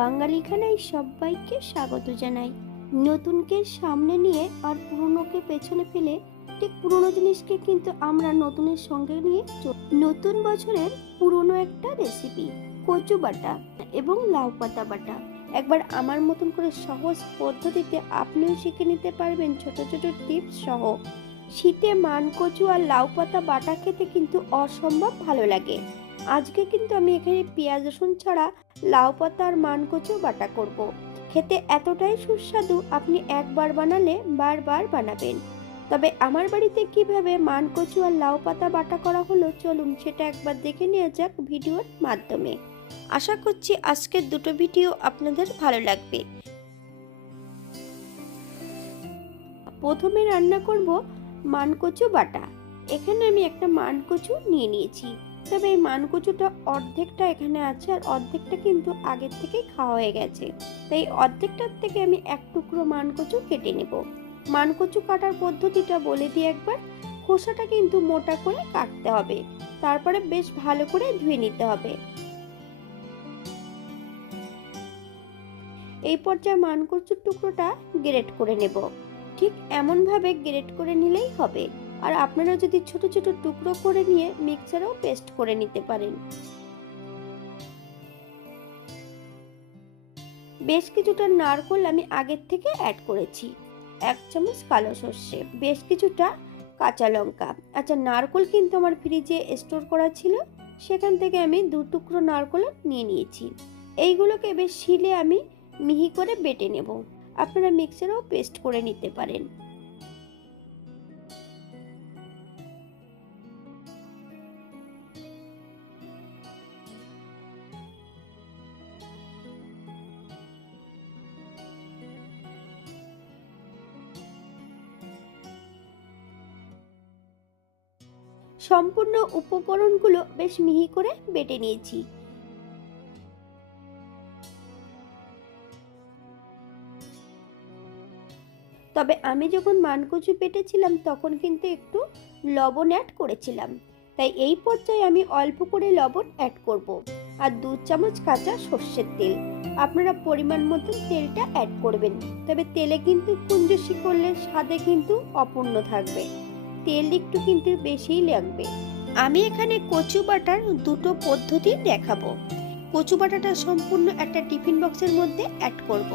বাঙালিখানায় সবাইকে স্বাগত জানাই। নতুনকে সামনে নিয়ে আর পুরনোকে পেছনে ফেলে ঠিক পুরনো জিনিসকে কিন্তু আমরা নতুনের সঙ্গে নিয়ে নতুন বছরের পুরনো একটা রেসিপি কচু বাটা এবং লাউ পাতা বাটা একবার আমার মতন করে সহজ পদ্ধতিতে আপনিও শিখে নিতে পারবেন। ছোট ছোট টিপস সহ শীতে মানকচু আর লাউ পাতা বাটা খেতে কিন্তু অসম্ভব ভালো লাগে। আজকে কিন্তু আমি এখানে পেঁয়াজ রসুন ছাড়া লাউ পাতা আর মানকচু বাটা করব। খেতে এতটাই সুস্বাদু, আপনি একবার বানালে বারবার বানাবেন। তবে আমার বাড়িতে কিভাবে মানকচু আর লাউ পাতা বাটা করা হলো, চলুন সেটা একবার দেখে নেওয়া যাক ভিডিওর মাধ্যমে। আশা করছি আজকের দুটো ভিডিও আপনাদের ভালো লাগবে। প্রথমে রান্না করব মানকচু বাটা। এখানে আমি একটা মানকচু নিয়ে নিয়েছি, তবে এই মানকচুটা অর্ধেকটা এখানে আছে আর অর্ধেকটা কিন্তু আগের থেকেই খাওয়া হয়ে গেছে, তাই অর্ধেকটার থেকে আমি এক টুকরো মানকচু কেটে নেব। মানকচু কাটার পদ্ধতিটা বলে দিই একবার। খোসাটা কিন্তু মোটা করে কাটতে হবে, তারপরে বেশ ভালো করে ধুয়ে নিতে হবে। এই পর্যায়ে মানকচুর টুকরোটা গ্রেট করে নেব। ঠিক এমন ভাবে গ্রেট করে নিলেই হবে। আর আপনারা যদি ছোট ছোট টুকরো করে নিয়ে মিক্সারেও পেস্ট করে নিতে পারেন। বেশ কিছুটা নারকেল আমি আগের থেকে অ্যাড করেছি, 1 চামচ কালো সর্ষে, বেশ কিছুটা কাঁচা লঙ্কা। আচ্ছা, নারকেল কিন্তু আমার ফ্রিজে স্টোর করা ছিল, সেখান থেকে আমি 2 টুকরো নারকেল নিয়ে নিয়েছি। এইগুলোকে বেশ শিলে আমি মিহি করে বেটে নেব। আপনারা মিক্সারেও পেস্ট করে নিতে পারেন। সম্পূর্ণ উপকরণগুলো বেশ মিহি করে বেটে নিয়েছি। তবে আমি যখন মানকচু বেটেছিলাম তখন কিন্তু একটু লবণ অ্যাড করেছিলাম, তাই এই পর্যায়ে আমি অল্প করে লবণ অ্যাড করব। আর 2 চামচ কাঁচা সর্ষের তেল, আপনারা পরিমাণ মতন তেলটা অ্যাড করবেন। তবে তেলে কিন্তু কুঞ্জসি করলে স্বাদে কিন্তু অপূর্ণ থাকবে, তেল একটু কিন্তু বেশিই লাগবে। আমি এখানে কচু বাটার দুটো পদ্ধতি দেখাবো। কচু বাটাটা সম্পূর্ণ একটা টিফিন বক্সের মধ্যে অ্যাড করব।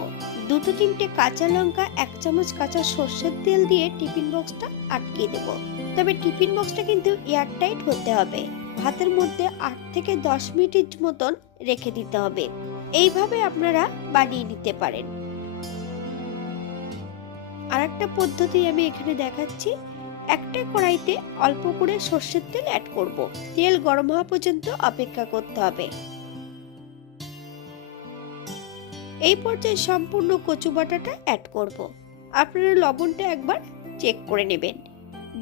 2-3টে কাঁচা লঙ্কা, 1 চামচ কাঁচা সর্ষের তেল দিয়ে টিফিন বক্সটা আটকে দেব। তবে টিফিন বক্সটা কিন্তু এয়ারটাইট হতে হবে। ভাতের মধ্যে 8 থেকে 10 মিনিট মতন রেখে দিতে হবে। এইভাবে আপনারা বানিয়ে নিতে পারেন। আরেকটা পদ্ধতি আমি এখানে দেখাচ্ছি। একটা কড়াইতে অল্প করে সর্ষের তেল অ্যাড করব। তেল গরম হওয়া পর্যন্ত অপেক্ষা করতে হবে। এই পর্যায়ে সম্পূর্ণ কচু বাটাটা অ্যাড করব। আপনারা লবণটা একবার চেক করে নেবেন।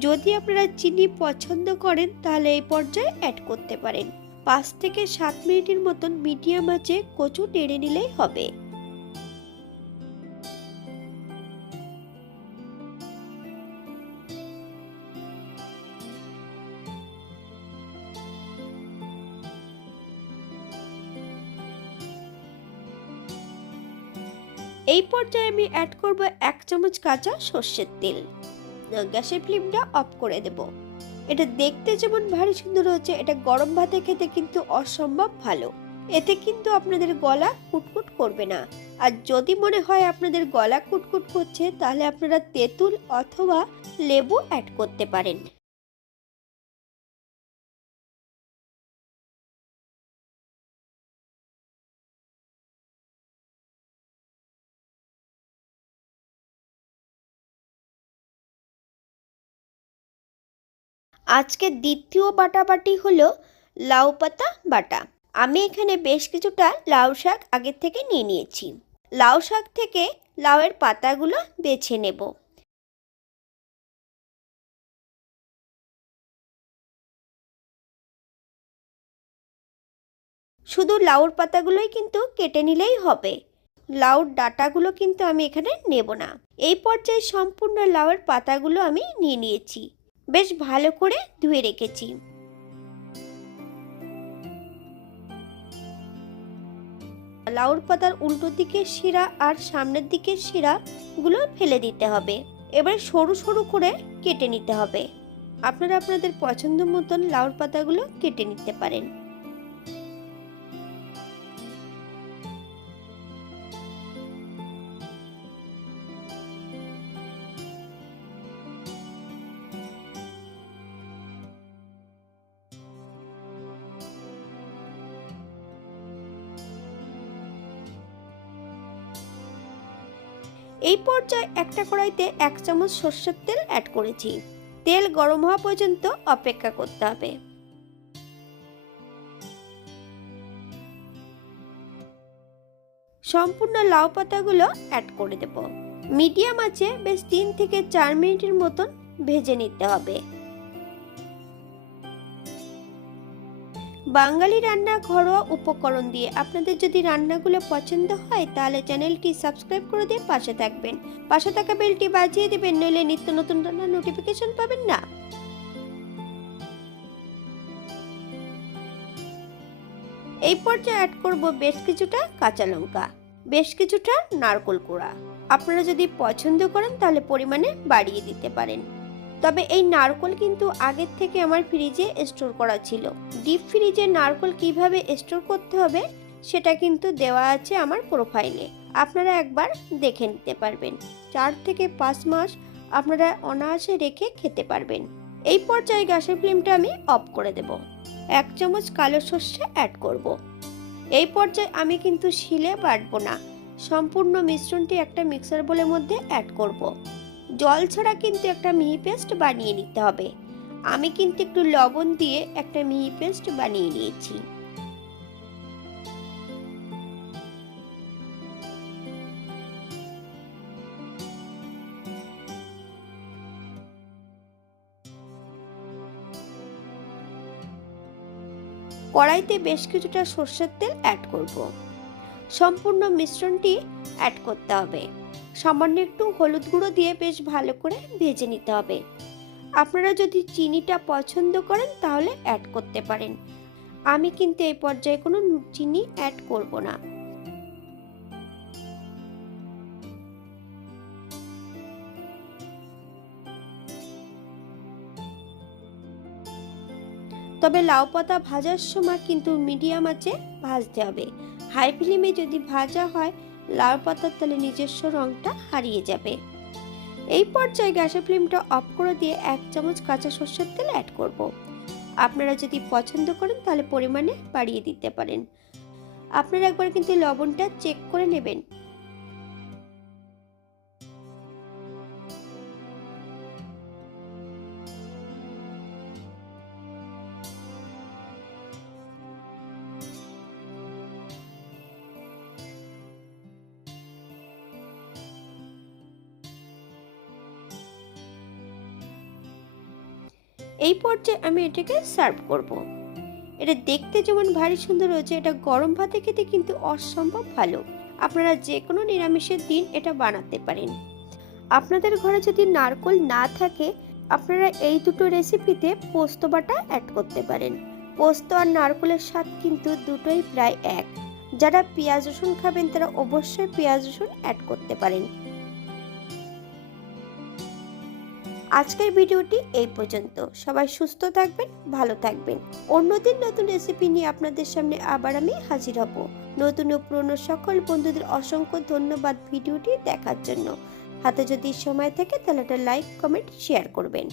যদি আপনারা চিনি পছন্দ করেন তাহলে এই পর্যায়ে অ্যাড করতে পারেন। 5 থেকে 7 মিনিটের মতন মিডিয়াম আঁচে কচু নেড়ে নিলেই হবে। এই পর্যায়ে আমি অ্যাড করব 1 চামচ কাঁচা সর্ষের তেল। গ্যাসের ফ্লেমটা অফ করে দেব। এটা দেখতে যেমন ভারী সুন্দর হচ্ছে, এটা গরম ভাতে খেতে কিন্তু অসম্ভব ভালো। এতে কিন্তু আপনাদের গলা কুটকুট করবে না। আর যদি মনে হয় আপনাদের গলা কুটকুট করছে তাহলে আপনারা তেঁতুল অথবা লেবু অ্যাড করতে পারেন। আজকে দ্বিতীয় বাটাবাটি হলো লাউ পাতা বাটা। আমি এখানে বেশ কিছুটা লাউ শাক আগের থেকে নিয়ে নিয়েছি। লাউ শাক থেকে লাউয়ের পাতাগুলো বেছে নেব। শুধু লাউর পাতাগুলোই কিন্তু কেটে নিলেই হবে, লাউর ডাঁটাগুলো কিন্তু আমি এখানে নেব না। এই পর্যায়ে সম্পূর্ণ লাউয়ের পাতাগুলো আমি নিয়ে নিয়েছি, বেশ ভালো করে ধুয়ে রেখেছি। লাউর পাতার উল্টো দিকের শিরা আর সামনের দিকের শিরাগুলো ফেলে দিতে হবে। এবার সরু সরু করে কেটে নিতে হবে। আপনারা আপনাদের পছন্দ মতন লাউর পাতাগুলো কেটে নিতে পারেন। এই পর্যায়ে একটা কড়াইতে 1 চামচ সরষের তেল অ্যাড করেছি। তেল গরম হওয়া পর্যন্ত অপেক্ষা করতে হবে। সম্পূর্ণ লাউ পাতাগুলো অ্যাড করে দেব। মিডিয়াম আঁচে বেশ 3 থেকে 4 মিনিটের মতন ভেজে নিতে হবে। বাঙালি রান্না ঘরোয়া উপকরণ দিয়ে আপনাদের যদি রান্নাগুলো পছন্দ হয় তাহলে চ্যানেলটি সাবস্ক্রাইব করে দিয়ে পাশে থাকবেন। পাশে থাকা বেলটি বাজিয়ে দিবেন, নইলে নিত্য নতুন রান্নার নোটিফিকেশন পাবেন না। এই পর্যায়ে অ্যাড করব বেশ কিছুটা কাঁচা লঙ্কা, বেশ কিছুটা নারকেল কোড়া। আপনারা যদি পছন্দ করেন তাহলে পরিমাণে বাড়িয়ে দিতে পারেন। তবে এই নারকেল কিন্তু আগের থেকে আমার ফ্রিজে স্টোর করা ছিল। ডিপ ফ্রিজে নারকেল কিভাবে স্টোর করতে হবে সেটা কিন্তু দেওয়া আছে আমার প্রোফাইলে, আপনারা একবার দেখে নিতে পারবেন। 4 থেকে 5 মাস আপনারা অনায়াসে রেখে খেতে পারবেন। এই পর্যায়ে গ্যাসের ফ্লেমটা আমি অফ করে দেব। 1 চামচ কালো সর্ষে অ্যাড করব। এই পর্যায়ে আমি কিন্তু শিলে বাটবো না, সম্পূর্ণ মিশ্রণটি একটা মিক্সার বোলের মধ্যে অ্যাড করব। জল ছাড়া কিন্তু একটা মিহি পেস্ট বানিয়ে নিতে হবে। আমি কিন্তু একটু লবণ দিয়ে একটা মিহি পেস্ট বানিয়ে নিয়েছি। কড়াইতে বেশ কিছুটা সরষের তেল অ্যাড করব। সম্পূর্ণ মিশ্রণটি অ্যাড করতে হবে। সামান্য একটু হলুদ গুঁড়ো দিয়ে বেশ ভালো করে ভেজে নিতে হবে। আপনারা যদি চিনিটা পছন্দ করেন তাহলে অ্যাড করতে পারেন। আমি কিন্তু এই পর্যায়ে কোনো চিনি অ্যাড করব না। তবে লাউ পাতা ভাজার সময় কিন্তু মিডিয়াম আঁচে ভাজতে হবে। হাই ফ্লেমে যদি ভাজা হয় লাউ পাতার তাহলে নিজস্ব রংটা হারিয়ে যাবে। এই পর্যায়ে গ্যাসের ফ্লেমটা অফ করে দিয়ে 1 চামচ কাঁচা সরষের তেল অ্যাড করব। আপনারা যদি পছন্দ করেন তাহলে পরিমাণে বাড়িয়ে দিতে পারেন। আপনারা একবার কিন্তু লবণটা চেক করে নেবেন। এই পর্যায়ে আমি এটাকে সার্ভ করব। এটা দেখতে যেমন ভারী সুন্দর হয়েছে, এটা গরম ভাতে খেতে কিন্তু অসম্ভব ভালো। আপনারা যে কোনো নিরামিষের দিন এটা বানাতে পারেন। আপনাদের ঘরে যদি নারকেল না থাকে আপনারা এই দুটো রেসিপিতে পোস্ত বাটা অ্যাড করতে পারেন। পোস্ত আর নারকেলের স্বাদ কিন্তু দুটোই প্রায় এক। যারা পেঁয়াজ রসুন খাবেন তারা অবশ্যই পেঁয়াজ রসুন অ্যাড করতে পারেন। আজকের ভিডিওটি এই পর্যন্ত। সবাই সুস্থ থাকবেন, ভালো থাকবেন। অন্যদিন নতুন রেসিপি নিয়ে আপনাদের সামনে আবার আমি হাজির হব। নতুন ও পুরনো সকল বন্ধুদের অসংখ্য ধন্যবাদ ভিডিওটি দেখার জন্য। হাতে যদি সময় থাকে তাহলে একটা লাইক, কমেন্ট, শেয়ার করবেন।